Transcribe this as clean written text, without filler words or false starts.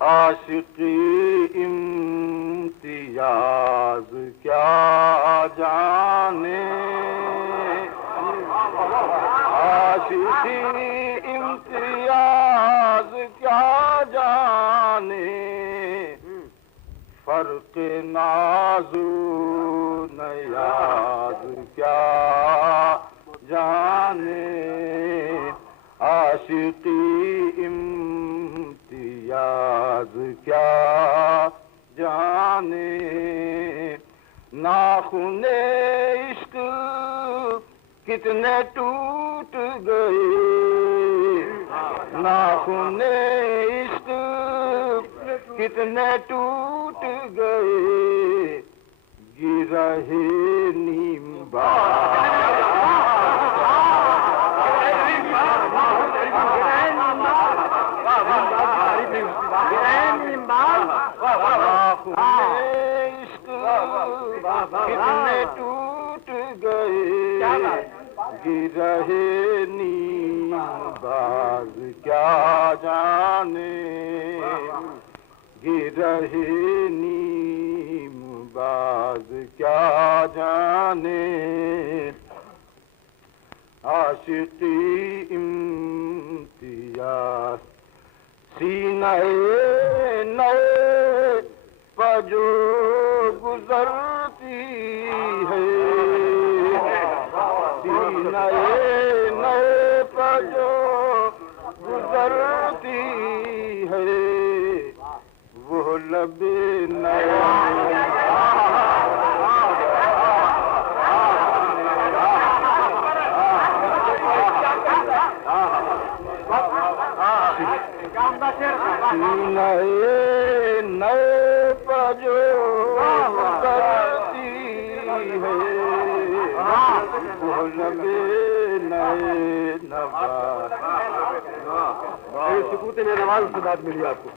عاشقی امتیاز کیا جانے، عاشقی امتیاز کیا جانے، فرق نازو نیاز کیا جانے، عاشقی امتیاز کیا جانے، ناخن عشق کتنے ٹوٹ گئے، ناخن عشق کتنے ٹوٹ گئے، گرہ نیم عشق کتنے ٹوٹ گئے، گرہ نیم باز کیا جانے، گرہ نیم باز کیا جانے، عاشقی امتیاز سینہ نئے پر جو گزرتی ہے، سینہ نئے پر جو گزرتی ہے، وہ لب نئے نئے پر جو گزرتی ہے، وہ لب نئے نواز، سکوت نے نواز سے بات ملی آپ کو.